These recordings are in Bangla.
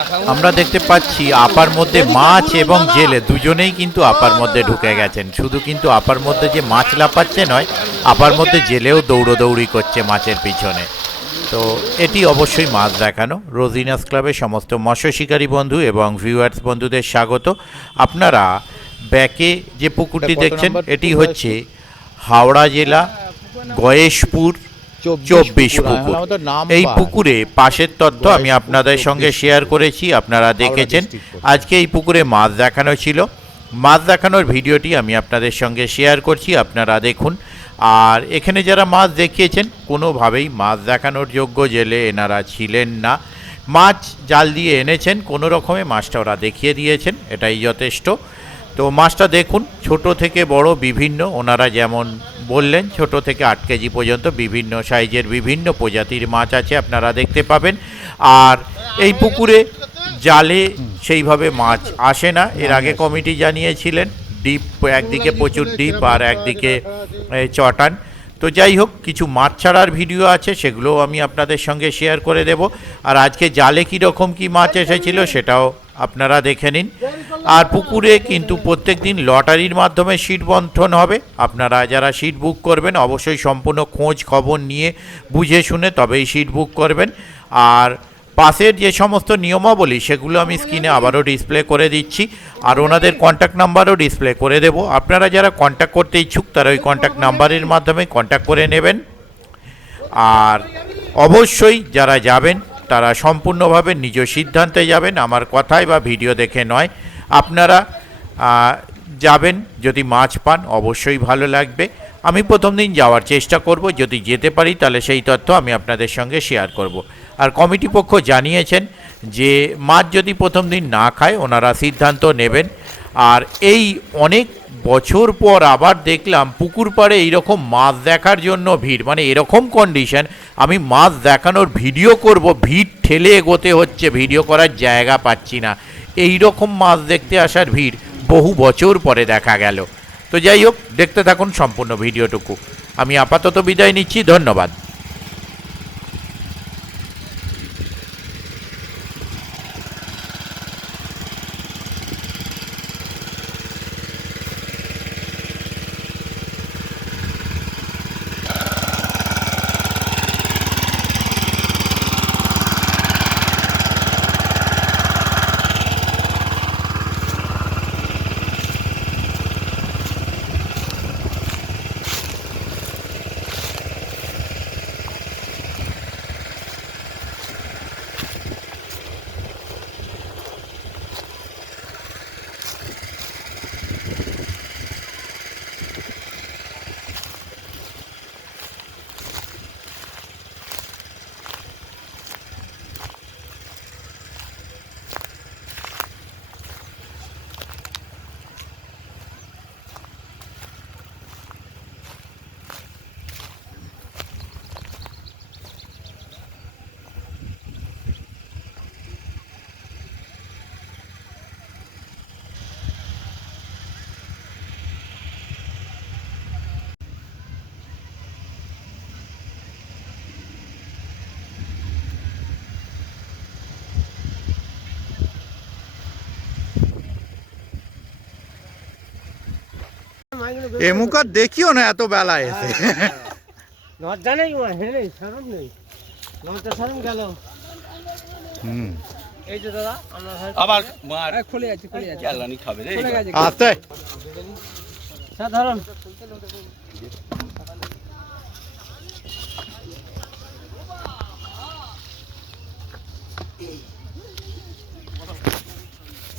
আমরা দেখতে পাচ্ছি আপার মধ্যে মাছ এবং জেলে দুজনেই কিন্তু আপার মধ্যে ঢুকে গেছেন। শুধু কিন্তু আপার মধ্যে যে মাছ লাফাচ্ছে নয়, আপার মধ্যে জেলেও দৌড়োদৌড়ি করছে মাছের পিছনে। তো এটি অবশ্যই মাছ দেখানো। রোজিনাস ক্লাবের সমস্ত মৎস্য শিকারী বন্ধু এবং ভিউয়ার্স বন্ধুদের স্বাগত। আপনারা ব্যাকে যে পুকুরটি দেখছেন এটি হচ্ছে হাওড়া জেলা গয়েশপুর 24 পুকুর। এই পুকুরে পাশের তথ্য আমি আপনাদের সঙ্গে শেয়ার করেছি, আপনারা দেখেছেন। আজকে এই পুকুরে মাছ দেখানো ছিল, মাছ দেখানোর ভিডিওটি আমি আপনাদের সঙ্গে শেয়ার করছি, আপনারা দেখুন। আর এখানে যারা মাছ দেখিয়েছেন কোনোভাবেই মাছ দেখানোর যোগ্য জেলে এনারা ছিলেন না। মাছ জাল দিয়ে এনেছেন, কোনো রকমে মাছটা ওরা দেখিয়ে দিয়েছেন, এটাই যথেষ্ট। তো মাছটা দেখুন, ছোট থেকে বড় বিভিন্ন, ওনারা যেমন বললেন ছোট থেকে 8 কেজি পর্যন্ত বিভিন্ন সাইজের বিভিন্ন প্রজাতির মাছ আছে, আপনারা দেখতে পাবেন। আর এই পুকুরে জালে সেইভাবে মাছ আসে না, এর আগে কমিটি জানিয়েছিলেন। ডিপ একদিকে প্রচুর ডিপ আর একদিকে চটান। তো যাই হোক, কিছু মাছ ছাড়ার ভিডিও আছে, সেগুলোও আমি আপনাদের সঙ্গে শেয়ার করে দেব। আর আজকে জালে কীরকম কী মাছ এসেছিল সেটাও আপনারা দেখে নিন। আর পুকুরে কিন্তু প্রত্যেক দিন লটারির মাধ্যমে সিট বন্টন হবে। আপনারা যারা সিট বুক করবেন অবশ্যই সম্পূর্ণ খোঁজ খবর নিয়ে বুঝে শুনে তবেই সিট বুক করবেন। আর পাশের যে সমস্ত নিয়মাবলী সেগুলো আমি স্ক্রিনে আবারও ডিসপ্লে করে দিচ্ছি, আর ওনাদের কন্ট্যাক্ট নাম্বারও ডিসপ্লে করে দেব। আপনারা যারা কন্ট্যাক্ট করতে ইচ্ছুক তারা ওই কন্ট্যাক্ট নাম্বারের মাধ্যমে কন্ট্যাক্ট করে নেবেন। আর অবশ্যই যারা যাবেন তারা সম্পূর্ণভাবে নিজ সিদ্ধান্তে যাবেন, আমার কথায় বা ভিডিও দেখে নয়। আপনারা যাবেন, যদি মাছ পান অবশ্যই ভালো লাগবে। আমি প্রথম দিন যাওয়ার চেষ্টা করব, যদি যেতে পারি তাহলে সেই তথ্য আমি আপনাদের সঙ্গে শেয়ার করব। আর কমিটি পক্ষ জানিয়েছেন যে মাছ যদি প্রথম দিন না খায় ওনারা সিদ্ধান্ত নেবেন। আর এই অনেক বছর পর আবার দেখলাম পুকুর পাড়ে এইরকম মাছ দেখার জন্য ভিড়, মানে এরকম কন্ডিশন, আমি মাছ দেখানোর ভিডিও করব, ভিড় ঠেলে এগোতে হচ্ছে, ভিডিও করার জায়গা পাচ্ছি না। এই রকম মাছ দেখতে আসার ভিড় বহু বছর পরে দেখা গেল। তো যাই হোক, দেখতে থাকুন সম্পূর্ণ ভিডিওটুকু। আমি আপাতত বিদায় নিচ্ছি, ধন্যবাদ। এমুকার দেখিও না এত বেলা এসে লজ্জা নেই, শরম নেই, লজ্জা শরম গেল। এই যে দাদা আবার মার খুলে আছে, খুলে আছে, আল্লাহনি খাবে রে। খুলে গেছে। আস্তে সাধারণ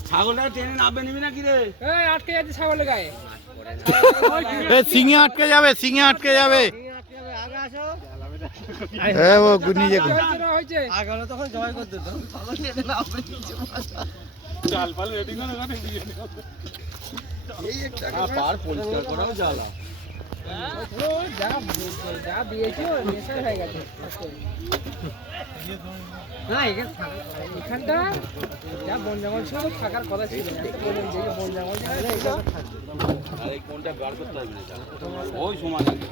ছাগলটা টেনে নামবে নিবি না কি রে? এই আটকে যাচ্ছে ছাগলের গায়ে। সিঙে আটকে যাবে, সিঙে আটকে যাবে। আগে আসো। ও নিজে হয়েছে আগে হলো তখন জবাই করতে তো ছাগল টেনে নামবে নিচে। জাল পাল রেডি করে ওখানে দিয়ে নে। এই একটা পার পরিষ্কার করাও জ্বালা। ও যা দিয়েছো নেশা হয়ে গেছে। না এখানটা যা বন জঙ্গল ছিল থাকার কথা ছিল না, বন জঙ্গল আর এই কোনটা বার করতে হবে না, ওই সমান আগে।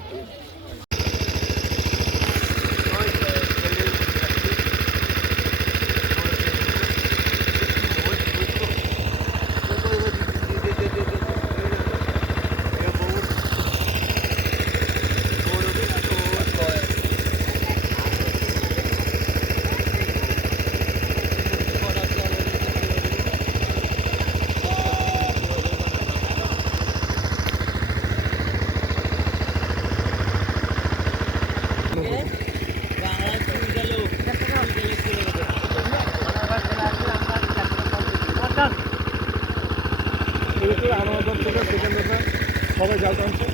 দেখেন দাদা সবাই জাল টানছে।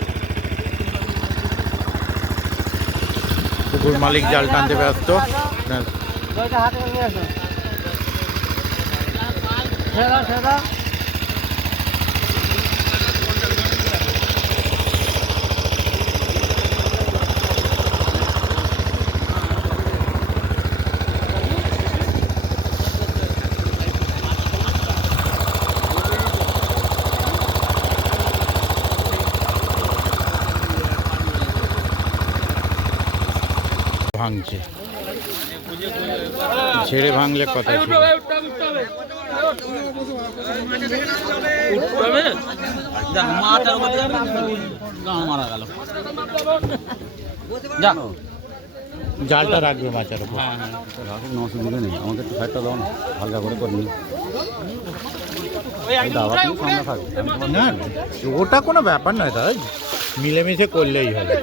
পুকুর মালিক জাল টানতে ব্যস্ত। হাতে নিয়ে আসো ছেড়া ছেড়া ভাঙছে, ছেড়ে ভাঙলে কথা ছিল। জালটা রাখবে মাছের উপর। অসুবিধা নেই, আমাকে একটু সাইডটা দাও না, হালকা করে করে নিই। না ওটা কোনো ব্যাপার নয় দাদা, মিলেমিশে করলেই হবে।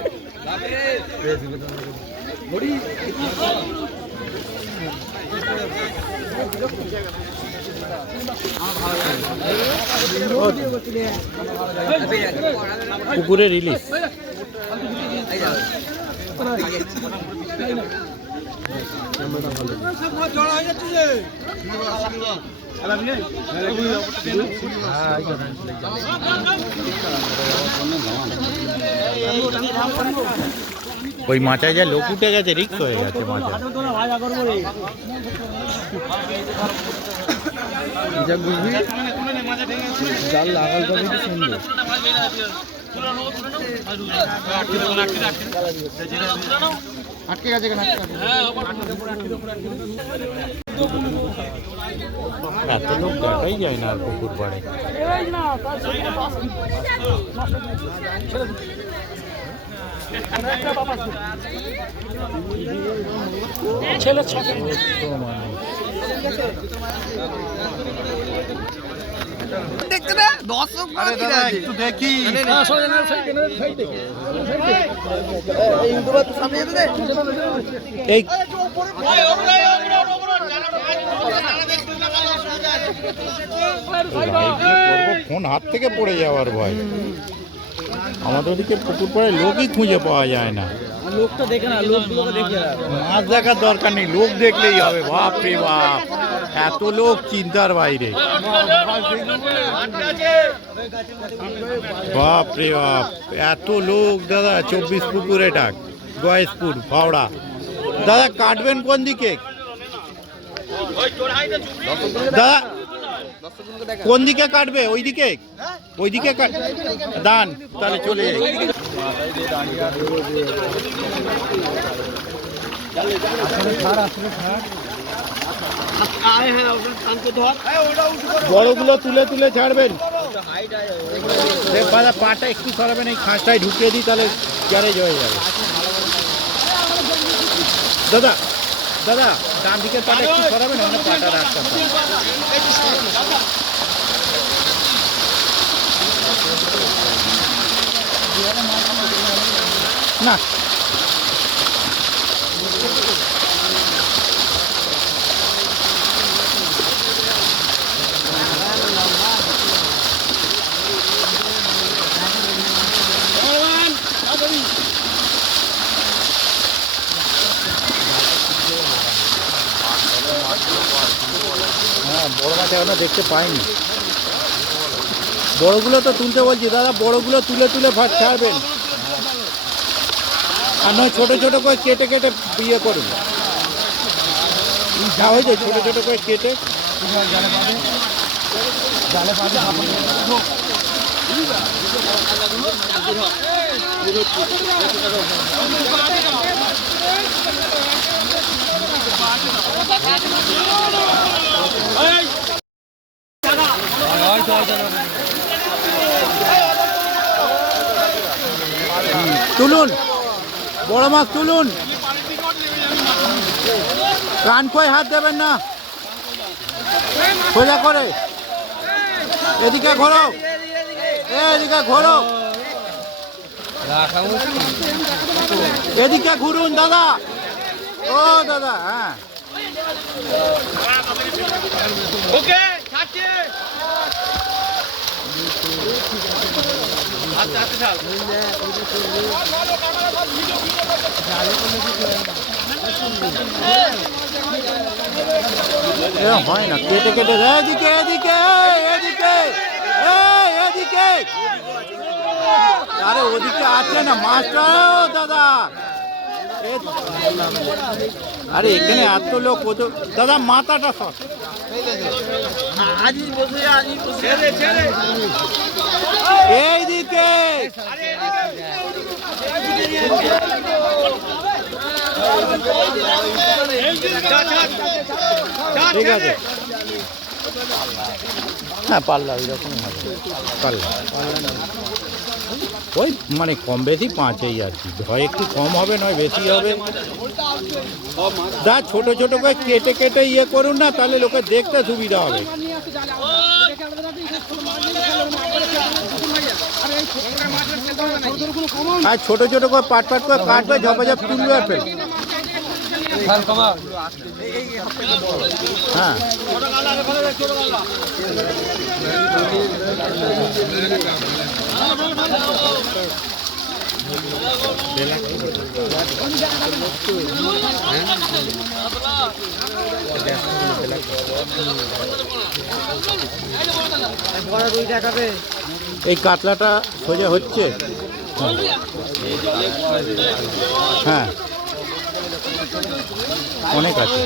পুকুরে রিলিজ। ওই মাথায় যা লোক উঠে গেছে, রিক্স হয়ে গেছে মাথায়। জাল লাগাল যাবে কি সুন্দর। আটকে গেছে কেন? এত লোক দেখাই যায় না আর পুকুর পাড়ে। ছেলে দেখতে না দর্শক একটু দেখি। এই ফোন হাত থেকে পড়ে যাওয়ার ভয়। আমাদের ওদিকে পুকুর পাড়ে লোকই খুঁজে পাওয়া যায় না। লোকটা দেখে না, লোকগুলোকে দেখে মাছ দেখার দরকার নেই, লোক দেখলেই হবে। বাপ রে বাপ, এত লোক চিন্তার বাইরে। বাপ রে বাপ, এত লোক দাদা। 24 পুকুরে ডাক, গয়েশপুর হাওড়া। দাদা কাটবেন কোন দিকে দাদা? কোন দিকে কাটবে? ওইদিকে, ওইদিকে দান, তাহলে চলে যাই। বড়গুলো তুলে তুলে ছাড়বেন। দাদা পাটা একটু সরাবেন, এই খাঁচটায় ঢুকিয়ে দিই, তাহলে গ্যারেজ হয়ে যাবে। দাদা দাদা ডান দিকের পাটা একটু সরাবেন, অন্য পাটা রাখতে না। হ্যাঁ, বড় মাছ এখনো দেখতে পাইনি। বড়গুলো তো তুলতে বলছি দাদা, বড়গুলো তুলে তুলে ভাত ছাড়বেন, আর নয় ছোটো ছোটো করে কেটে কেটে ইয়ে করুন। যা হয়েছে ছোটো ছোটো করে কেটে তুলুন, বড় মাছ তুলুন। কান খোয় হাত দেবেন না, সোজা করে। এদিকে ঘোরো, এদিকে ঘোরো, এদিকে ঘুরুন দাদা। ও দাদা, হ্যাঁ ওকে ছাড় এরকম হয় না, কেটে কেটে দেয়। এদিকে এদিকে এদিকে এদিকে, আরে ওদিকে আছে না মাছটা দাদা। আরে এখানে এত লোক দাদা, মাথাটা সব এইদিকে। ঠিক আছে, হ্যাঁ পাল্লা ওই রকম হবে, পাল্লা ওই মানে কম বেশি পাঁচেই আর কি, হয় একটু কম হবে নয় বেশি হবে। দা ছোট ছোট করে কেটে কেটে ইয়ে করুন না, তাহলে লোকে দেখতে সুবিধা হবে। আর ছোট ছোট করে পাট পাট করে কাটবে, ঝপাঝপ তুলবে আর ফেলবে। হ্যাঁ এই কাতলাটা সোজা হচ্ছে। হ্যাঁ অনেক আছে।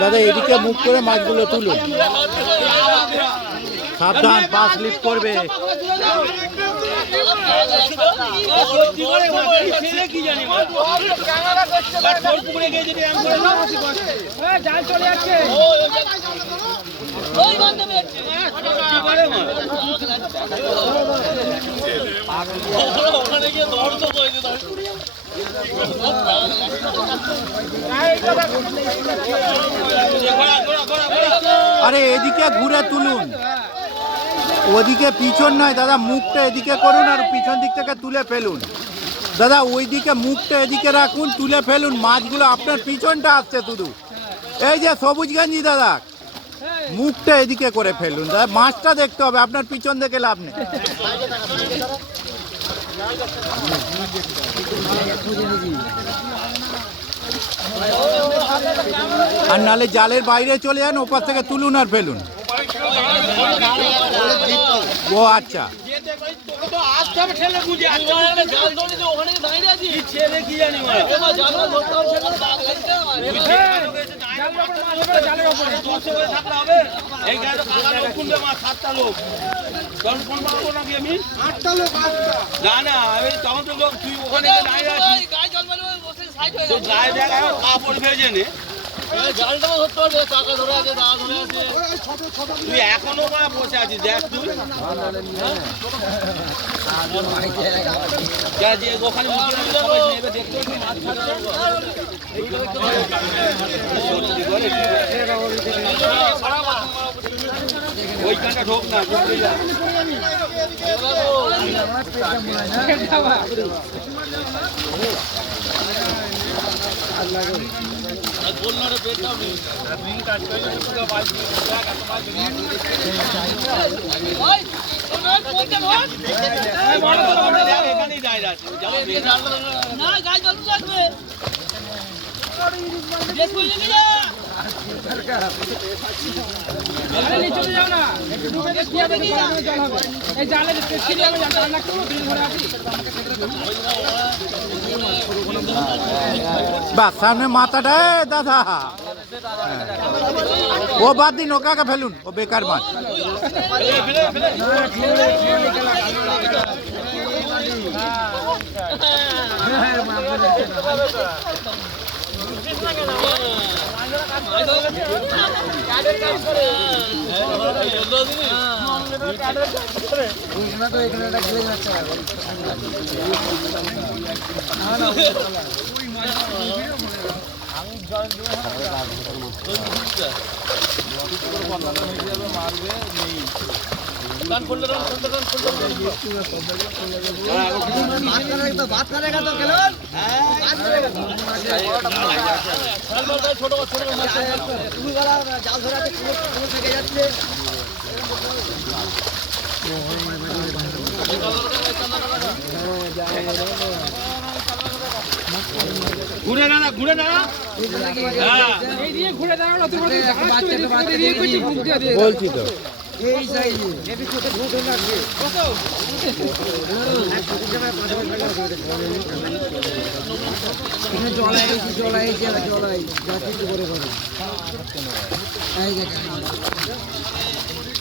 দাদা এদিকে মুখ করে মাছগুলো তুলুন, সাবধান পা স্লিপ করবে। জাল চলে যাচ্ছে। আরে এদিকে ঘুরে তুলুন, ওদিকে পিছন নয় দাদা, মুখটা এদিকে করুন আর পিছন দিক থেকে তুলে ফেলুন। দাদা ওইদিকে মুখটা এদিকে রাখুন, তুলে ফেলুন। মাছগুলো আপনার পিছনটা আসছে শুধু। এই যে সবুজ গঞ্জি দাদা, মুখটা এদিকে করে ফেলুন দাদা, মাছটা দেখতে হবে, আপনার পিছন দেখে লাভ নেই। আর নালে জালের বাইরে চলে যান, ওপার থেকে তুলুন আর ফেলুন। ও আচ্ছা, তুই এখনো বসে আছিস, দেখ তুই ওখানে ওইখানটা ঢোক না, এখানেই যায় চলে যাও না, এই জালে বাস সামনে মাথাটা দাদা, ও বাদ দিন, ও কাকে ফেলুন, ও বেকার মাছ। ঘুরে না ঘুরে না এই দিয়ে ঘুরে দাঁড়ানো তোমাদের বাচ্চা দিয়ে কিছু মুখ দিয়ে দিয়ে বলছি তো এই সাইজে এর ছোট ভূত লাগবে কত এখানে জলাই যাচ্ছে তো করে করে এই দেখেন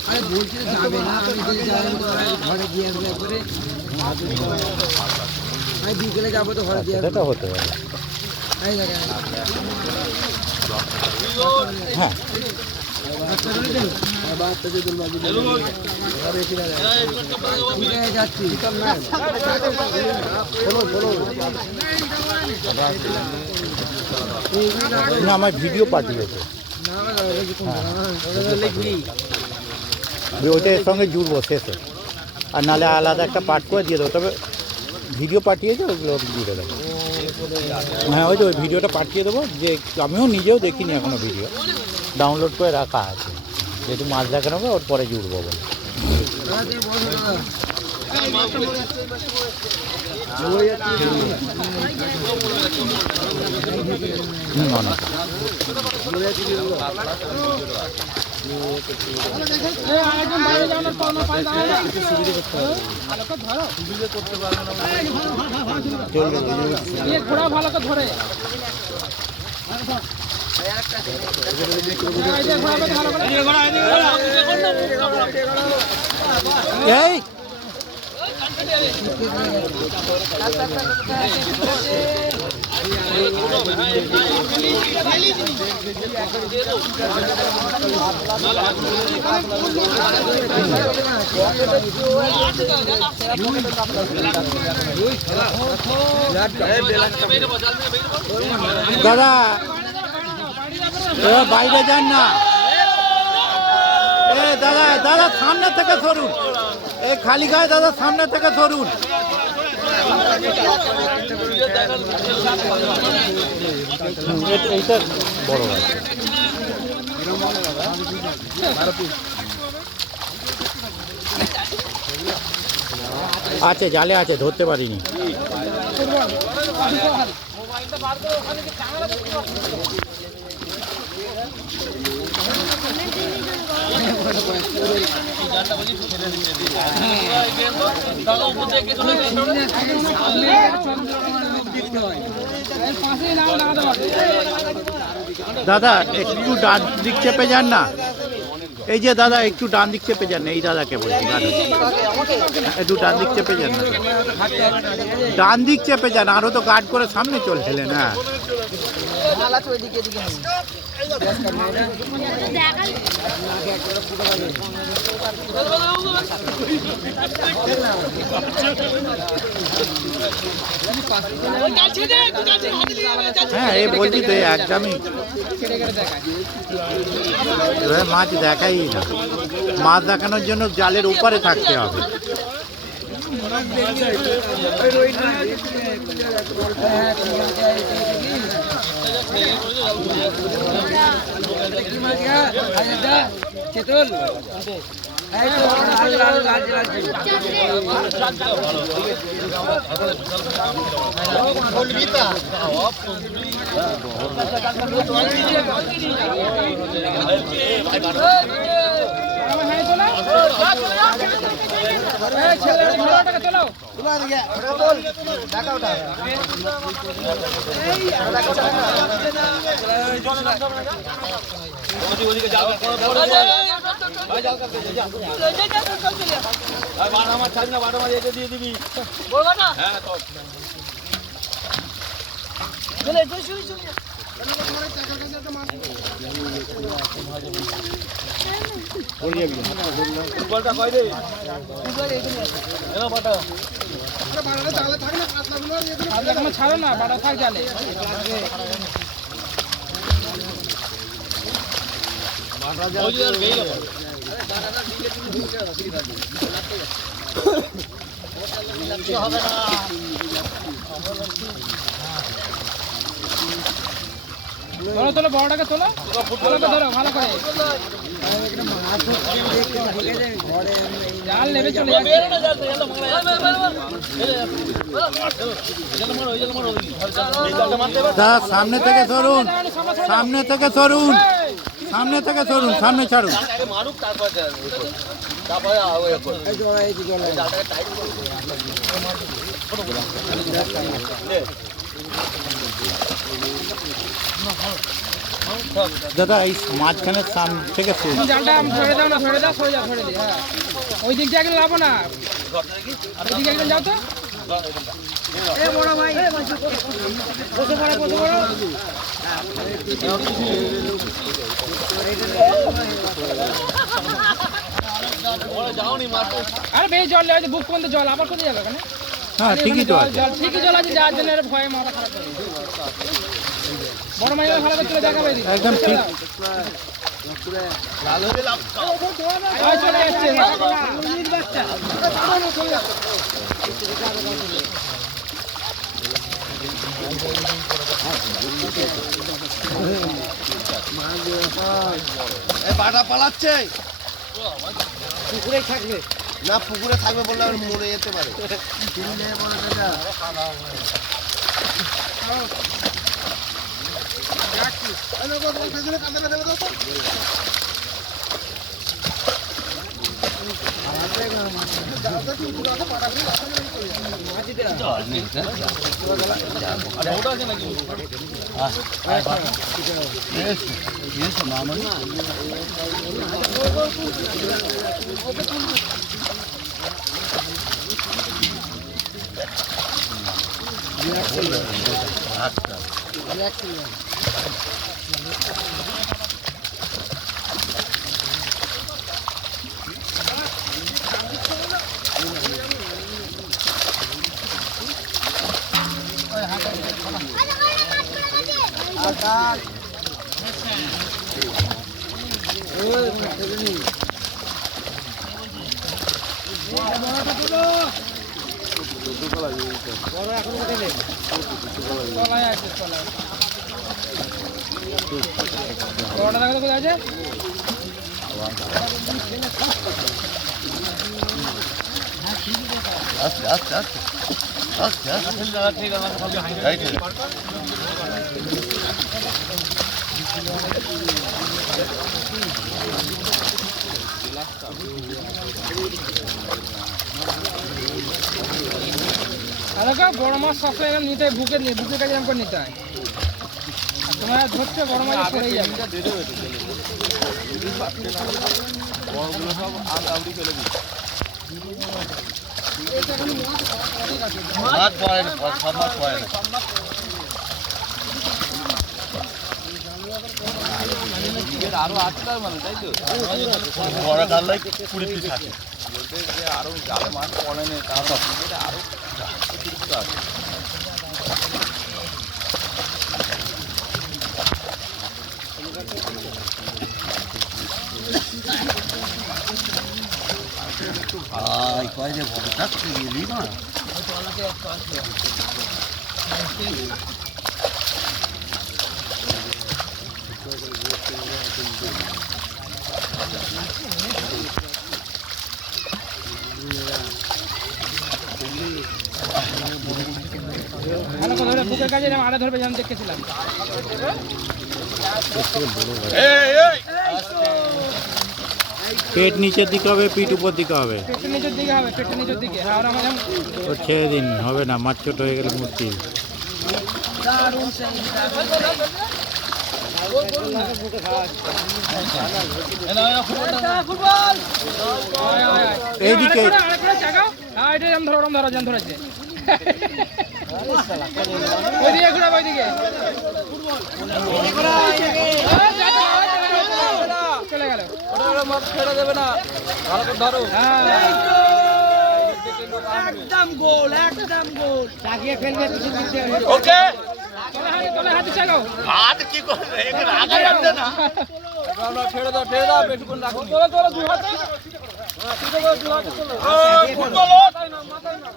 আরে বলছি তো যাবে না আমি যে যাই ঘরে গিয়ে আসবো একবারে আমি বিকেলে যাবো তো ঘরে গিয়ে সেটা হতে পারে এই দেখেন হ্যাঁ যাচ্ছি না আমার ভিডিও পাঠিয়েছে ওইটা এর সঙ্গে জুড়বো শেষে আর নাহলে আলাদা একটা পার্ট করে দিয়ে দেবো তবে ভিডিও পাঠিয়েছে ওইগুলো জুড়ে দেবো হ্যাঁ ওই তো ওই ভিডিওটা পাঠিয়ে দেবো যে আমিও নিজেও দেখিনি এখনও ভিডিও ডাউনলোড করে রাখা আছে যেহেতু মাছ দেখানো হবে ওর পরে জুড়বো বলে অনেক ঘোড়া ভালো করে ধরে এই দাদা বাইরে যান না এ দাদা দাদা সামনে থেকে সরুন এই খালি গায়ে দাদা সামনে থেকে সরুন এইটা বড় আছে জালে আছে ধরতে পারিনি দাদা একটু ডান দিক চেপে যান না এই যে দাদা একটু ডান দিক চেপে যান এই দাদাকে বলছি একটু ডান দিক চেপে যান না ডান দিক চেপে যান আরো তো গার্ড করে সামনে চলছিলেন হ্যাঁ হ্যাঁ এই বলছি তো একদমই মাছ দেখাই না মাছ দেখানোর জন্য জালের উপরে থাকতে হবে চলো বাটা মাছ ছাড়ি না, বাটা মাছ এটা দিয়ে দিবি। হ্যাঁ তো ফুটবলটা কয় রে? এলো বাটা। ছাড়ো না, বাড়া থাক জালে। ওই যে আর বেই গেল। তোলো তোলো, বড়টাকে তোলো, ফুটবলকে ধরো ভালো করে। জাল নেবে চলে যাচ্ছে। দাদা সামনে থেকে সরুন, সামনে থেকে সরুন, সামনে থেকে সরুন, সামনে ছাড়ুন। মারুক তারপরে দাদা এই মাঝখানের সামনে থেকে সরুন। জালটা ধরে দাও না, ধরে দাও, সরে যাও, ধরে দিই। হ্যাঁ, ওই দিক দিয়ে একদম লাভ না, ওই দিকে একদম যাও তো। বড় ভাই বসে পড়ো, বসে পড়ো। আরে বেশ জল নেই, বুক পর্যন্ত জল, আবার কোথায় যাবে ওখানে? হ্যাঁ ঠিকই তো আছে। জল ঠিকই জল আছে, যার জন্য এর ভয়ে মাথা খারাপ করে। বড় মাইয়া ভালো করে তুলে দেখাবে এদিকে। একদম ঠিক। চলে এসছে বাটা পালাচ্ছে পুকুরে থাকবে। না, পুকুরে থাকবে বললে আর মরে যেতে পারে। তলায় আছে, তলায়। বড়টা দেখো তো কোথায় আছে? আস্তে আস্তে আস্তে আস্তে আস্তে। বড় মাছ সবসময় এরকম নিতে হয়, বুকের কাছে এরকম করে নিতে হয়। তোমার ধরছে বড় মাছ পড়ে যাবে। বড়গুলো সব আউড়ি ফেলে দিই। মাছ পড়ে না, সব মাছ পড়ে না। আরো আছে তার মানে, তাই তো? বড় কাল্লাই 20 পিস আছে। বলতে যে আরো জালে মাছ পড়ে না, তার আরো অতিরিক্ত আছে। ভাই কয় যে ভোটার গেলি না। ভালো করে ধরে বুকের কাছে আড়া ধরবে, যেমন দেখেছিলাম। পেট নিচের দিকে হবে, পিঠ উপর দিকে হবে। পেটের নিচের দিকে হবে, পেটের নিচের দিকে। আর আমার তো ছেড়ে দিন, হবে না, মাছ ছোট হয়ে গেলে মুশকিল। এইদিকে হ্যাঁ এটা জাম ধরো জাম ধরেছে ওইদিকে ঘুরা ওইদিকে চলে গেল ছেড়ে দেবে না ভালো করে ধরো একদম গোল লাগিয়ে ফেলবে কিছু দিতে ওকে তোলে হাতে চাগাও হাত কি করবে এখানে আগা যাবে না ছেড়ে দাও বেশিক্ষণ রাখো তোলো দুই হাতে দুই হাতে তোলো ফুটবল তাই না মাথায় না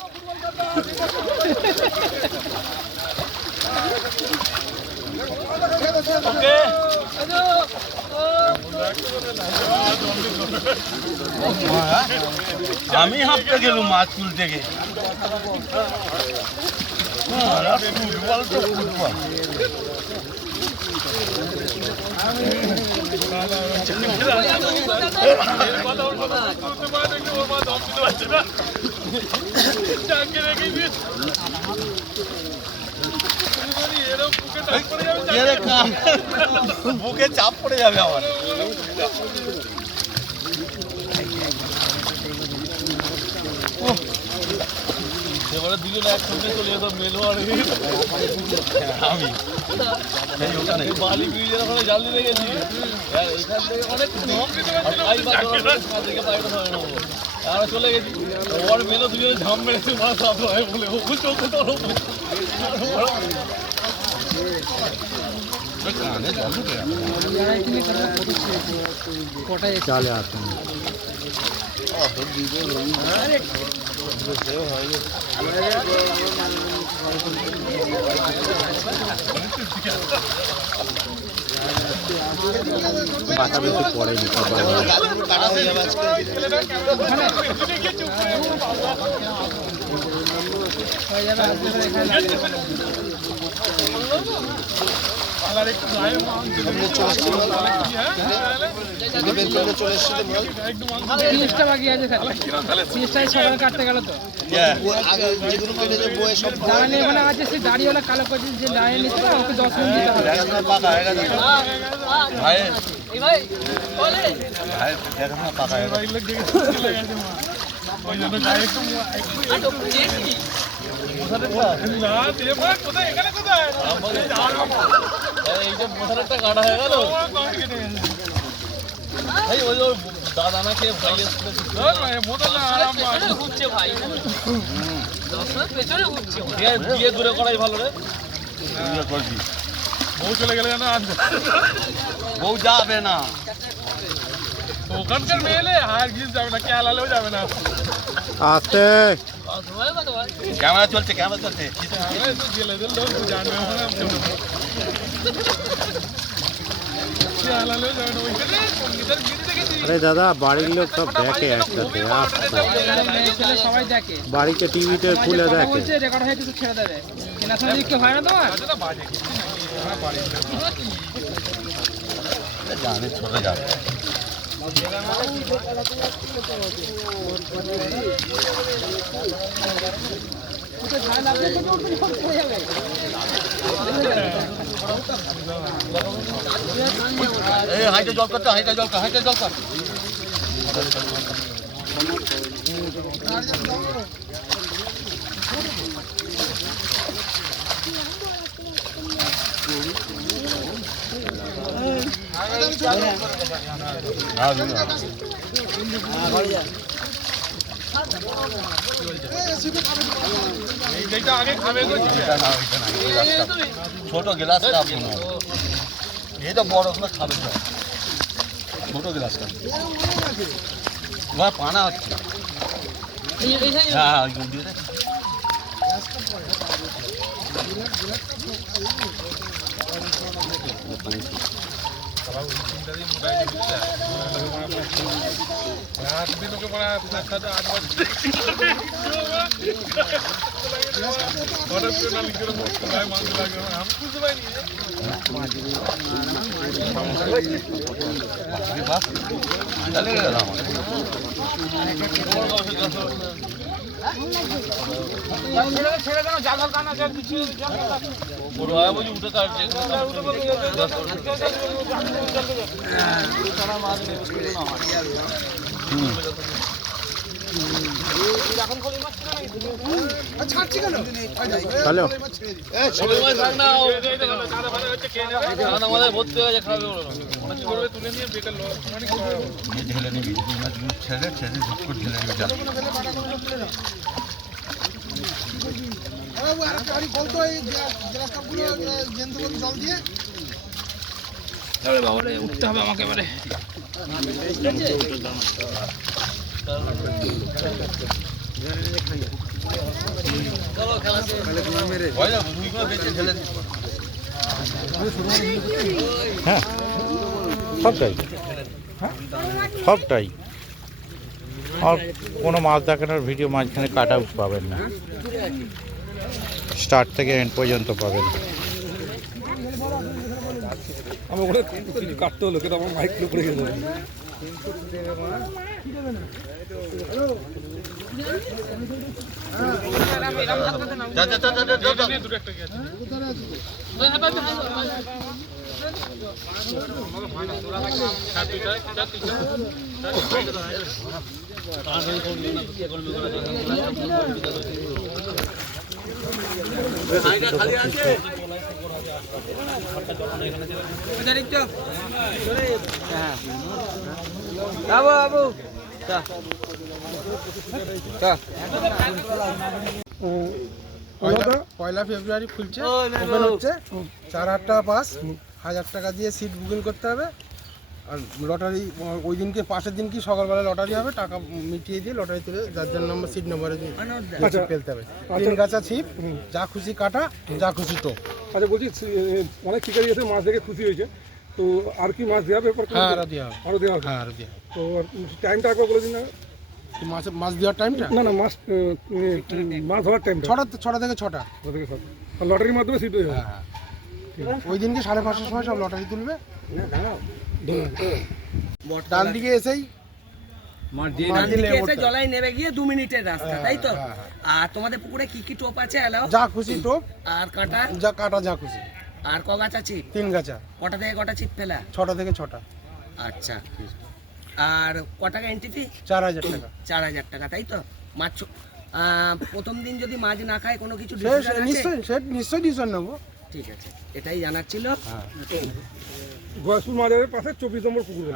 ওকে আমি হাঁপতে গেলুম মাছ তুলতে গিয়ে ফুটবল তো ফুটবল বুকে চাপ পড়ে যাবে আমার এবারে দুজন একসঙ্গে চলে যেত মেলো আর আমি ওখানে বালি ব্রিজের ওখানে জাল দিতে গেছি এখান থেকে অনেক আমরা চলে গেছি ওর মেলো দুজনে ঝাম মেরেছে মাছ আপনার বলে ও চোখ চালে আসুন বাতা বেশি পরে বাকি আছে সকালে কাটতে গেল তো এখানে আছে সে দাড়িওয়ালা কালো করে যে দাঁড়িয়ে নিচ্ছে না ওকে 10 মিনিট দিতে হবে কাটা হয়ে গেল দাদা না খেয়ে ভাই দিয়ে দূরে করাই ভালো রে করবি বউ চলে গেলে না বউ যাবে না ওখানকার মেয়েলে আর গিয়ে যাবে না কে আলালেও যাবে না আস্তে ক্যামেরা চলছে জেলেদের লোক জানবে কে আলালেও যাবে না ওইখানে সঙ্গীতের গীত দেখেছি আরে দাদা বাড়ির লোক সব দেখে একসাথে আসতে ছেলে সবাই দেখে বাড়িতে টিভিতে খুলে দেখে বলছে রেকর্ড হয়ে কিছু ছেড়ে দেবে কেনা শোনা দিক হয় না তোমার বাজে কিছু নেই জানে ছোট যাবে হাইটে জল করতে হাইটে জল কর আগে খাবে ছোট গ্লাস কাপ এই তো বড় গুলো খাবে ছোট গ্লাস কাপ পানা হচ্ছে হ্যাঁ ওই দিয়ে বড় হয় বলি উঠে কাটছে হ্যালো ছোট মাছ থাক না আমাদের ভর্তি হয়ে গেছে খাবে বলো না কি করবে তুলে নিয়ে বেকার ঢেলে নিবি মাছগুলো ছেড়ে ছেড়ে ঝুপ করে ঢেলে নিবি জাল উঠতে হবে আমাকে এবারে হ্যাঁ সবটাই সবটাই আর কোনো মাছ দেখানোর ভিডিও মাঝখানে কাট আউট পাবেন না স্টার্ট থেকে এন্ড পর্যন্ত পাবেন আমার ওখানে কাটতে হলো কিন্তু আমার মাইক পড়ে গেল পয়লা ফেব্রুয়ারি খুলছে ওপেন হচ্ছে 4,000 টাকা পাস 1,000 টাকা দিয়ে সিট বুকিং করতে হবে আর লটারি ওই দিনকে পাশের দিন কি সকালবেলা লটারি হবে টাকা মিটিয়ে দিয়ে লটারি তুলে যার যার নম্বর সিট নম্বরে দিয়ে ছিপ ফেলতে হবে 3 গাছা ছিপ যা খুশি কাটা যা খুশি তো আচ্ছা বলছি অনেক শিকারি এসে মাছ দেখে খুশি হয়েছে তো আর কি মাছ দেওয়া হবে হ্যাঁ আরো দেওয়া হবে আরও দেওয়া হবে হ্যাঁ আরো দেওয়া হবে তো টাইমটা একবার বলে দিন না মাছ দেওয়ার টাইমটা না না মাছ মাছ ধরার টাইমটা 6টা থেকে 6টা আর লটারির মাধ্যমে সিট হয়ে যাবে হ্যাঁ ওই দিনকে 5:30 সময় সব লটারি তুলবে ডান দিকে এসেই জলাই নেমে গিয়ে 2 মিনিটের রাস্তা তাই তো আর তোমাদের পুকুরে কি কি টোপ আছে এলাও যা খুশি টোপ আর কাঁটা যা কাটা যা খুশি আর ক গাছ আছে 3 গাছা কটা থেকে কটা ছিপ ফেলা 6টা থেকে 6টা আচ্ছা আর ক টাকা এন্ট্রি ফি 4,000 টাকা 4,000 টাকা তাই তো মাছ প্রথম দিন যদি মাছ না খায় কোনো কিছু সে decision আছে? নিশ্চয়ই ডিসিশন নেবো ঠিক আছে এটাই জানার ছিল গয়াসপুর মাজারের পাশে 24 নম্বর পুকুর